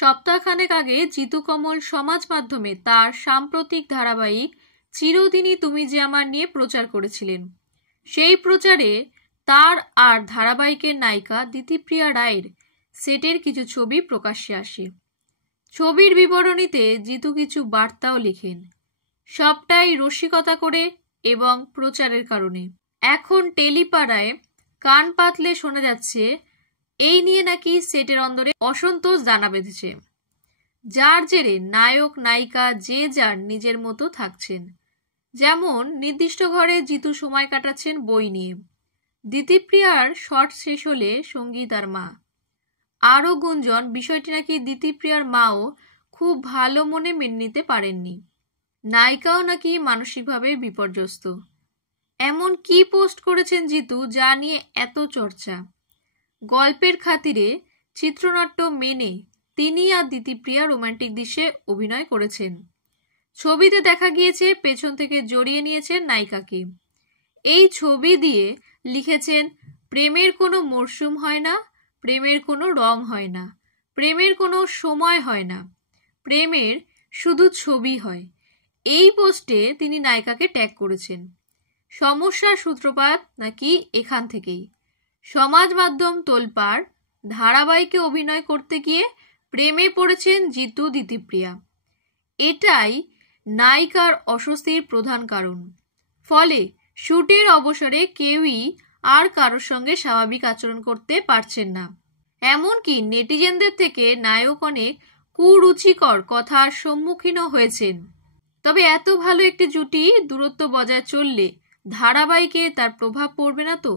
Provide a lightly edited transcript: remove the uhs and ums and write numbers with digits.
সপ্তাহখানেক আগে জিতু কমল সমাজ মাধ্যমে তার সাম্প্রতিক ধারাবাহিক চিরদিনই তুমি যে আমার নিয়ে প্রচার করেছিলেন। সেই প্রচারে তার আর ধারাবাহিকের নায়িকা দিতিপ্রিয়া রায়ের সেটের কিছু ছবি প্রকাশ্যে আসে। ছবির বিবরণীতে জিতু কিছু বার্তাও লেখেন, সবটাই রসিকতা করে এবং প্রচারের কারণে। এখন টেলিপাড়ায় কান পাতলে শোনা যাচ্ছে এই নিয়ে নাকি সেটের অন্দরে অসন্তোষ দানা বেঁধেছে, যার জেরে নায়ক নায়িকা যে যার নিজের মতো থাকছেন। যেমন নির্দিষ্ট ঘরে জিতু সময় কাটাচ্ছেন বই নিয়ে, দিতিপ্রিয়ার শট শেষ হলে সঙ্গীতার মা। আরও গুঞ্জন বিষয়টি নাকি দিতিপ্রিয়ার মাও খুব ভালো মনে মেনে নিতে পারেননি। নায়িকাও নাকি মানসিকভাবে বিপর্যস্ত। এমন কি পোস্ট করেছেন জিতু যা নিয়ে এত চর্চা? গল্পের খাতিরে চিত্রনাট্য মেনে তিনি আর দিতিপ্রিয়া রোমান্টিক দৃশ্যে অভিনয় করেছেন। ছবিতে দেখা গিয়েছে পেছন থেকে জড়িয়ে নিয়েছেন নায়িকাকে। এই ছবি দিয়ে লিখেছেন, প্রেমের কোনো মরশুম হয় না, প্রেমের কোনো রং হয় না, প্রেমের কোনো সময় হয় না, প্রেমের শুধু ছবি হয়। এই পোস্টে তিনি নায়িকাকে ট্যাগ করেছেন। সমস্যার সূত্রপাত নাকি এখান থেকেই। সমাজ মাধ্যম তোলপাড়, ধারাবাহিকে অভিনয় করতে গিয়ে প্রেমে পড়েছেন জিতু দিতিপ্রিয়া। এটাই নায়িকার অস্বস্তির প্রধান কারণ। ফলে শুটের অবসরে কেউই আর কারোর সঙ্গে স্বাভাবিক আচরণ করতে পারছেন না। এমনকি নেটিজেনদের থেকে নায়ক অনেক কুরুচিকর কথার সম্মুখীনও হয়েছেন। তবে এত ভালো একটি জুটি দূরত্ব বজায় চললে ধারাবাহিকে তার প্রভাব পড়বে না তো?